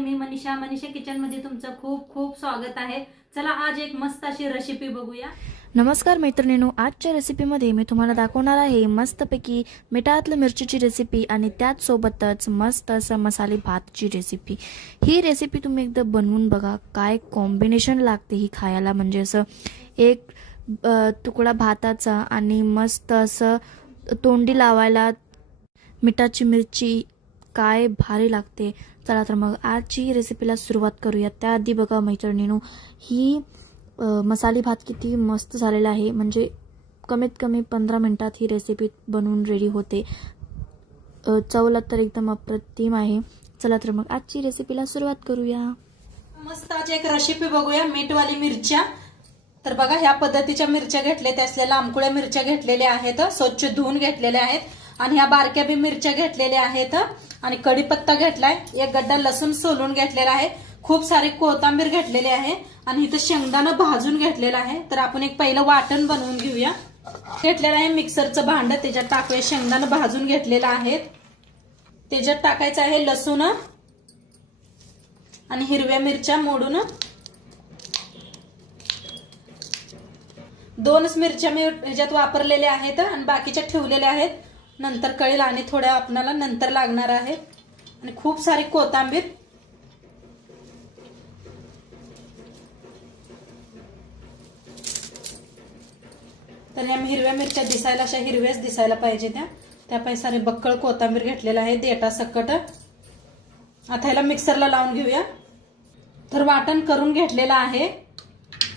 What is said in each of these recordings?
मी Manisha kitchen मध्ये तुमचं खूप खूप स्वागत आहे। चला आज एक मस्त अशी रेसिपी बघूया। नमस्कार मैत्रिणींनो, आजच्या रेसिपीमध्ये मी तुम्हाला दाखवणार आहे मस्तपैकी मिठातलं मिरचीची रेसिपी आणि त्याच सोबतच मस्त असं मसाले भातची रेसिपी। ही रेसिपी तुम्ही एकदा बनवून बघा, काय कॉम्बिनेशन लागते ही खायला। म्हणजे असं एक तुकडा भाताचा आणि मस्त असं तोंडी लावायला मिठाची मिरची, काय भारी लागते। चला तर मग आजची रेसिपीला सुरुवात करूया। त्याआधी बघा मैत्रिणींनो, ही मसाले भात किती मस्त झालेला आहे। म्हणजे कमीत कमी 15 मिनिटात ही रेसिपी बनवून रेडी होते। चवला तर एकदम अप्रतिम आहे। चला तर मग आजची रेसिपीला सुरुवात करूया। मस्त आज एक रेसिपी बघूया, मीठवाली मिरच्या। तर बघा ह्या पद्धतीच्या मिरच्या घेतलेल्या असलेल्या लांबकुळ्या मिरच्या घेतलेल्या आहेत, स्वच्छ धुवून घेतलेल्या आहेत। आणि ह्या बारक्या बी मिरच्या घेतलेल्या आहेत आणि कढीपत्ता घेतलाय, एक गड्डा लसूण सोलून घेतलेला आहे, खूप सारी कोथिंबीर घेतलेली आहे आणि इथं शेंगदाणा भाजून घेतलेला आहे। तर आपण एक पहिलं वाटण बनवून घेऊया। घेतलेलं आहे मिक्सरचं भांड, त्याच्यात टाकूया शेंगदाणा भाजून घेतलेला आहे। त्याच्यात टाकायचं आहे लसूण आणि हिरव्या मिरच्या मोडून, 2 मिरच्या मी ह्याच्यात वापरलेल्या आहेत आणि बाकीच्या ठेवलेल्या आहेत, नंतर कळेल आणि थोड्या आपल्याला नंतर लागणार आहे। आणि खूप सारी कोथिंबीर, तर ह्या हिरव्या मिरच्या दिसायला अशा हिरव्याच दिसायला पाहिजे त्या सारे बक्कळ कोथिंबीर घेतलेला आहे देटा सकट। आता ह्याला मिक्सरला लावून घेऊया। तर वाटण करून घेतलेलं आहे,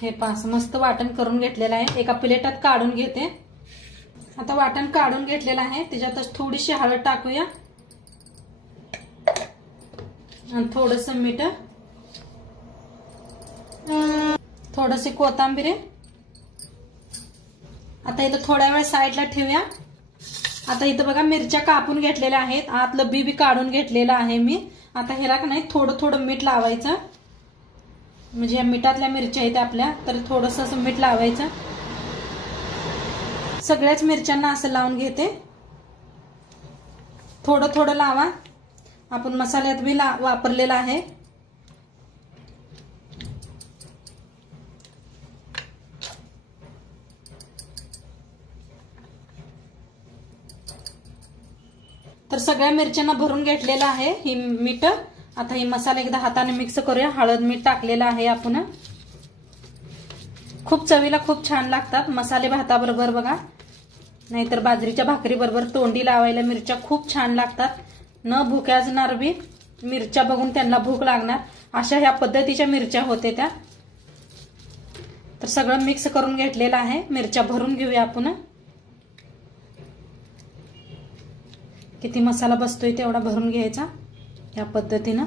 हे पास मस्त वाटण करून घेतलेलं आहे, एका प्लेटात काढून घेते। आता वाटण काढून घेतलेलं आहे, त्याच्यातच थोडीशी हळद टाकूया आणि थोडंसं मीठ, थोडीशी कोथिंबीर। आता इथं थोड्या वेळ साईडला ठेवूया। आता इथं बघा मिरच्या कापून घेतलेल्या आहेत, आतलं बी काढून घेतलेलं आहे मी। आता ह्याला का नाही थोडं थोडं मीठ लावायचं, म्हणजे या मिठातल्या मिरच्या आहेत आपल्या, तर थोडंसं असं मीठ लावायचं। सगळ्याच मिरच्यांना असं लावून घेते, थोडं थोडं लावा, आपण मसाल्यात बी वापरलेला आहे। तर सगळ्या मिरच्यांना भरून घेतलेला आहे ही मीठ। आता ही मसाला एकदा हाताने मिक्स करूया। हळद मीठ टाकलेलं आहे आपण, खूप चवीला खूप छान लागतात मसाले भाताबरोबर बघा, नाहीतर बाजरीच्या भाकरी बरोबर तोंडी लावायला मिरच्या खूप छान लागतात। न भुक्याजणार बी मिरच्या बघून त्यांना भूक लागणार, अशा ह्या पद्धतीच्या मिरच्या होते त्या। तर सगळं मिक्स करून घेतलेलं आहे, मिरच्या भरून घेऊया आपण। किती मसाला बसतोय तेवढा भरून घ्यायचा या पद्धतीनं,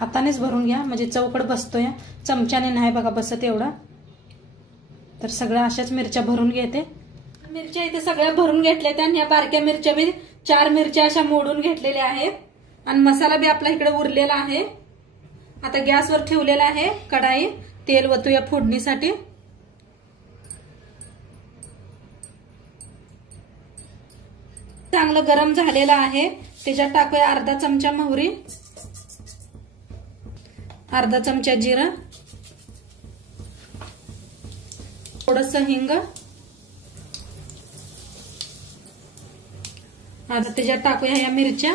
हातानेच भरून घ्या म्हणजे चौकट बसतोय, चमच्याने नाही बघा बसत एवढा। तर सगळ्या अशाच मिरच्या भरून घेते। मिरच्या इथे सगळ्या भरून घेतल्या आणि या बारक्या मिरच्या बी 4 मिरच्या अशा मोडून घेतलेल्या आहेत आणि मसाला बी आपला इकडे उरलेला आहे। आता गॅसवर ठेवलेला आहे कढाई, तेल वतूया फोडणीसाठी। चांगलं गरम झालेलं आहे, त्याच्यात टाकूया अर्धा चमचा मोहरी, अर्धा चमचा जिरा, थोडंसं हिंग, आता त्याच्यात टाकूया या मिरच्या,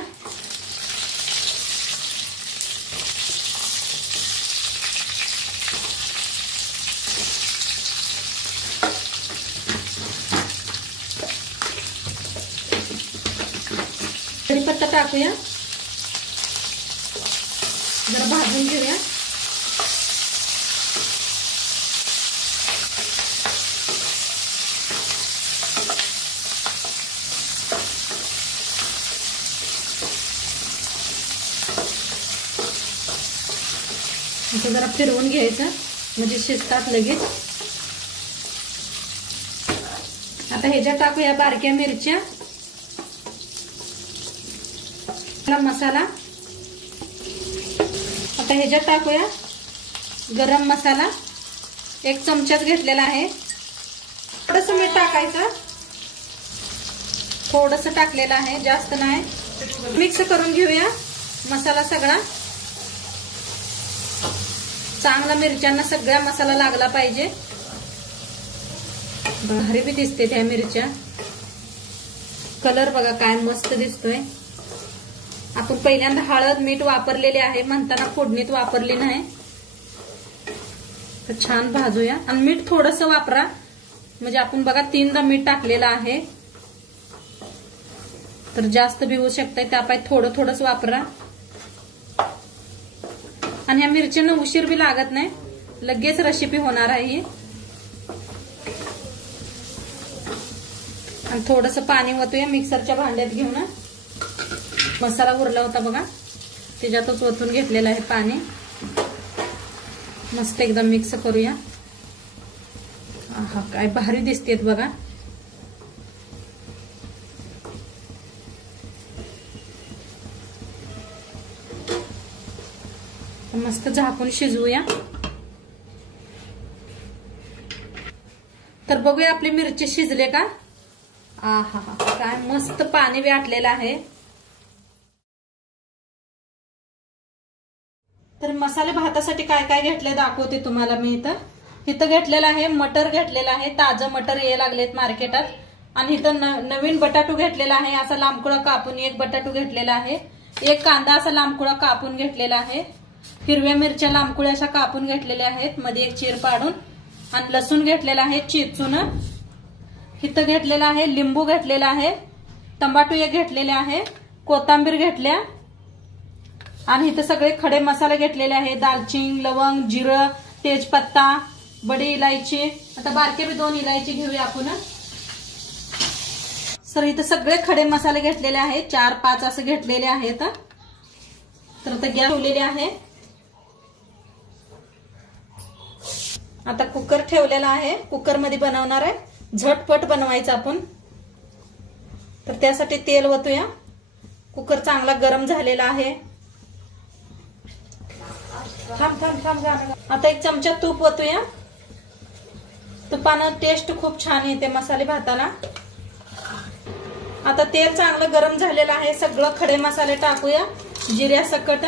कढीपत्ता टाकूया, जरा भाजून घेऊया। आता जरा फिरवून घ्यायचं म्हणजे शिजतात लगेच। आता ह्याच्यात टाकूया बारक्या मिरच्या, मसाला, आता ह्याच्यात टाकूया गरम मसाला, 1 चमचाच घेतलेला आहे, थोडंसं मीठ टाकायचं, थोडंसं टाकलेलं आहे, जास्त नाही। मिक्स करून घेऊया मसाला सगळा. चांगला मिरच्यांना सगळ्या मसाला लागला पाहिजे. भारी बी दिसते त्या मिरच्या. कलर बघा काय मस्त दिसतोय. आपण पहिल्यांदा हळद मीठ वापरलेले आहे, म्हणताना फोडणीत वापरली नाही. तर छान भाजूया. आणि मीठ थोडस वापरा, म्हणजे आपण बघा 3दा मीठ टाकलेलं आहे, तर जास्त बी होऊ शकतंय. त्यापाय थोडं थोडंच वापरा. आणि ह्या मिरच्यांना उशीर बी लागत नाही, लगेच रेसिपी होणार आहे ही. आणि थोडस पाणी ओतूया मिक्सरच्या भांड्यात घेऊन. मसाला उरला होता बघा, त्याच्यातच ओतून घेतलेलं आहे पाणी. मस्त एकदम मिक्स करूया. आहा काय भारी दिसतेत बघा. मस्त झाकून शिजवूया. तर बघूया आपली मिरची शिजले का. आहा काय मस्त पाणी बी आटलेलं आहे. तर मसाले भातासाठी काय काय घेतले दाखवते तुम्हाला मी. इथं घेतलेलं आहे मटर घेतलेलं आहे. ताजं मटर यायला लागलेत मार्केटात. आणि इथं नवीन बटाटू घेतलेला आहे, असा लांबकुळा कापून. एक बटाटू घेतलेला आहे. एक कांदा असा लांबकुळा कापून घेतलेला आहे. हिरव्या मिरच्या लांबकुळ्या अशा कापून घेतलेल्या आहेत, मध्ये एक चीर पाडून. आणि लसूण घेतलेला आहे चेचून. इथं घेतलेला आहे लिंबू घेतलेला आहे. टमाटो एक घेतलेले आहे. कोथिंबीर घेतल्या. आणि इथं सगळे खडे मसाले घेतलेले आहे. दालचिनी, लवंग, जिरं, तेजपत्ता, बडी इलायची. आता बारके बी 2 इलायची घेऊया आपण. सर इथं सगळे खडे मसाले घेतलेले आहेत, 4-5 असं घेतलेले आहेत. तर आता गॅस ठेवलेले आहे. आता कुकर ठेवलेला आहे. कुकर मध्ये बनवणार आहे, झटपट बनवायचं आपण. तर त्यासाठी तेल ओतूया. कुकर चांगला गरम झालेला आहे. आता 1 चमचा तूप ओतूया. तुपानं टेस्ट खूप छान येते मसाले भाताला. आता तेल चांगलं गरम झालेलं आहे. सगळं खडे मसाले टाकूया जिऱ्यासकट.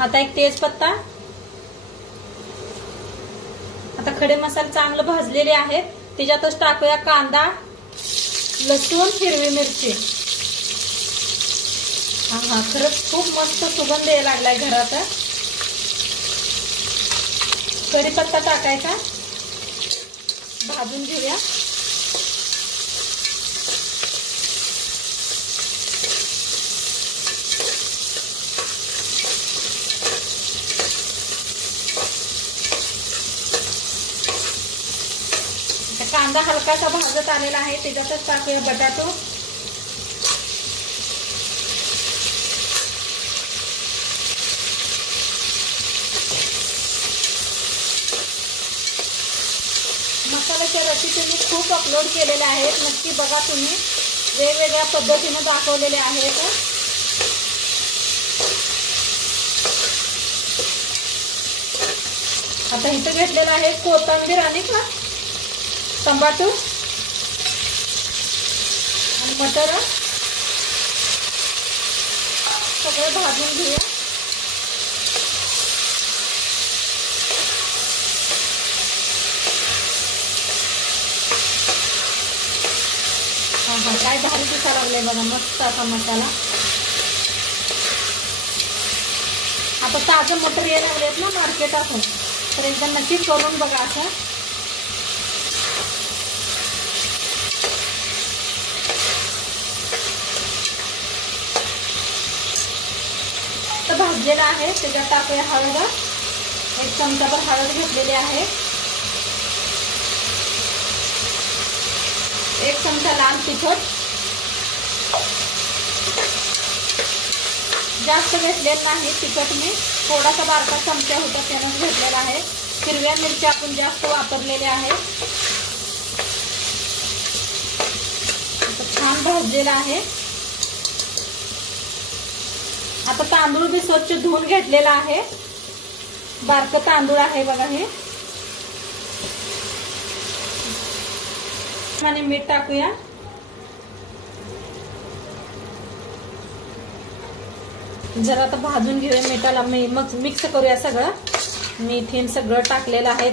आता एक तेजपत्ता. आता खडे मसाले चांगलं भाजलेले आहेत, त्याच्यातच टाकूया कांदा, लसूण, हिरवी मिरची. हा खरंच खूप मस्त सुगंध यायला लागलाय घरात. कढीपत्ता टाकायचा, भाजून घेऊया. कांदा हलकासा भाजत आलेला आहे, त्याच्यातच टाकूया बटाटो. मसाल्याच्या रेसिपी मी खूप अपलोड केलेल्या आहेत, नक्की बघा तुम्ही. वेगवेगळ्या पद्धतीने दाखवलेले आहेत. आता इथं घेतलेलं आहे कोथिंबीर आणि टमाटो आणि मटर. सगळं भाजून घेऊया. हा काय भारी दिसायला लागले बघा, मस्त असा मसाला. आता ताजं मटर यायला लागलेत ना मार्केटातून, तर एकदा नक्की करून बघा असं. भाजलेला आहे, त्याच्यात टाकूया हळद. 1 चमचाभर हळद घेतलेली आहे. 1 चमचा लाल तिखट. जास्त घेतलेलं नाही तिखट मी, थोडासा बारका चमचा होता त्यानंच घेतलेला आहे. हिरव्या मिरच्या आपण जास्त वापरलेल्या आहेत. छान भाजलेला आहे. आता तांदूळ बी स्वच्छ धुवून घेतलेला आहे. बारकं तांदूळ आहे बघा हे. आणि मीठ टाकूया. जरा आता भाजून घेऊया मिठाला, मग मिक्स करूया सगळं. मीठ हे सगळं टाकलेलं आहे.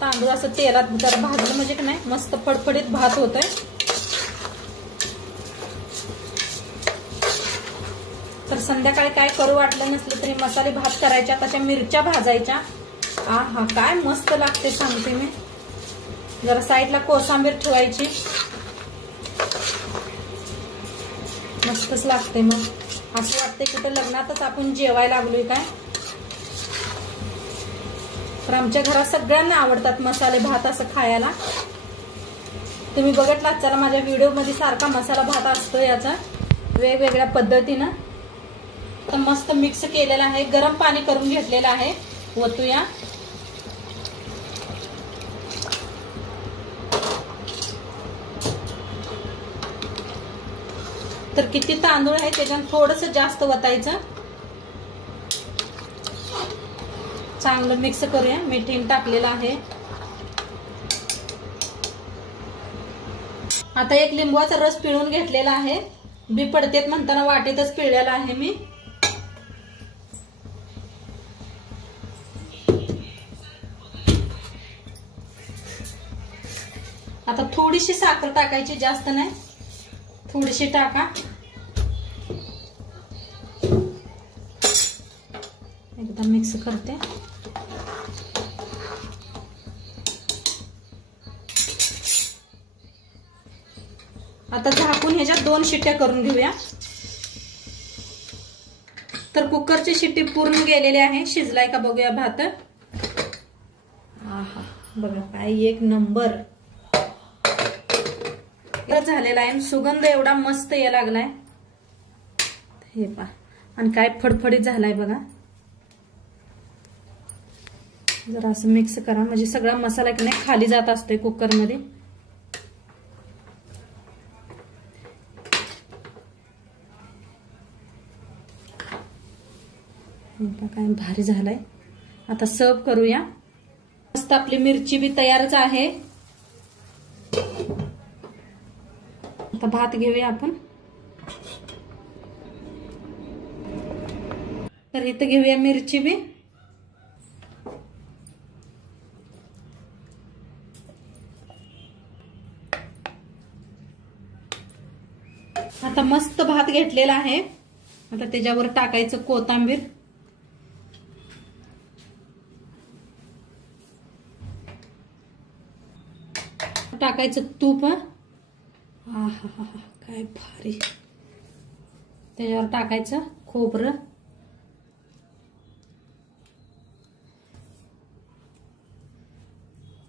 तांदूळ असं तेलात जरा भाजलं म्हणजे की नाही मस्त फडफडीत भात होतोय. तर संध्याकाळी काय करू वाटलं नसलं तरी मसाले भात करायच्या, तशा मिरच्या भाजायच्या. हा काय मस्त लागते सांगते मी. जरा साईडला कोथिंबीर ठेवायची, मस्तच लागते. मग असं वाटते कुठं लग्नातच आपण जेवायला लागलोय काय. तर आमच्या घरात सगळ्यांना आवडतात मसाले भात असं खायला. तुम्ही बघितलात चला माझ्या व्हिडिओ मध्ये सारखा मसाला भात असतो याचा वेगवेगळ्या पद्धतीनं. तर मस्त मिक्स केलेला आहे. गरम पाणी करून घेतलेलं आहे. ओतूया. तर किती तांदूळ आहे त्याच्यात थोडस जास्त वतायचं. चांगलं मिक्स करूया. मीठ टाकलेलं आहे. आता एक लिंबूचा रस पिळून घेतलेला आहे. बी पडतेत म्हणताना वाटीतच पिळलेला आहे मी. आता थोडीशी साखर टाकायची, जास्त नाही, थोडीशी टाका. एकदा मिक्स करते. आता झाकून ह्याच्यात 2 शिट्ट्या करून घेऊया. तर कुकरची शिट्टी पूर्ण गेलेली आहे. शिजलाय का बघूया भात. आहा बघा काय एक नंबर झालेला आहे. सुगंध एवढा मस्त यायला लागलाय. हे पहा, आणि काय फडफडीत झालाय बघा. जरा असं मिक्स करा म्हणजे सगळा मसाला की नाही खाली जात असतोय कुकर मध्ये. काय भारी झालाय. आता सर्व करूया. मस्त आपली मिरची बी तयारच आहे. आता भात घेऊया आपण. तर इथं घेऊया मिरची बी. आता मस्त भात घेतलेला आहे. आता त्याच्यावर टाकायचं कोथिंबीर. टाकायचं तूप. काय भारी. त्याच्यावर टाकायचं खोबरं.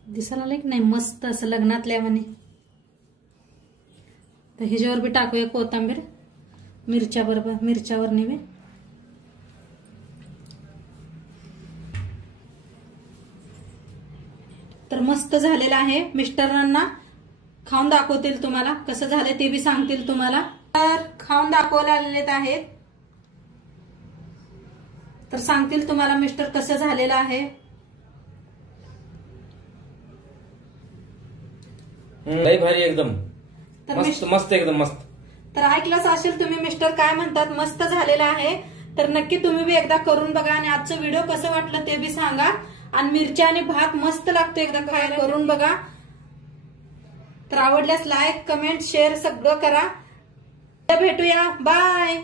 दिसायला लागलं की नाही मस्त असं लग्नातल्यावाने. तर ह्याच्यावर बी टाकूया कोथिंबीर. मिरच्यावर नेवे. तर मस्त झालेला आहे. मिस्टरांना खाऊन दाखवतील तुम्हाला कसं झालंय ते बी सांगतील तुम्हाला. तर खाऊन दाखवायला आलेले आहेत. तर सांगतील तुम्हाला मिस्टर कसं झालेलं आहे. लई भारी एकदम. तर मस्त मस्त एकदम मस्त. तर ऐकलंच असेल तुम्ही मिस्टर काय म्हणतात. मस्त झालेलं आहे. तर नक्की तुम्ही बी एकदा करून बघा. आणि आजचं व्हिडिओ कसं वाटलं ते बी सांगा. आणि मिरच्या आणि भात मस्त लागतो. एकदा खायला करून बघा. तर आवडल्यास लाईक कमेंट शेअर सगळं करा. भेटूया. बाय.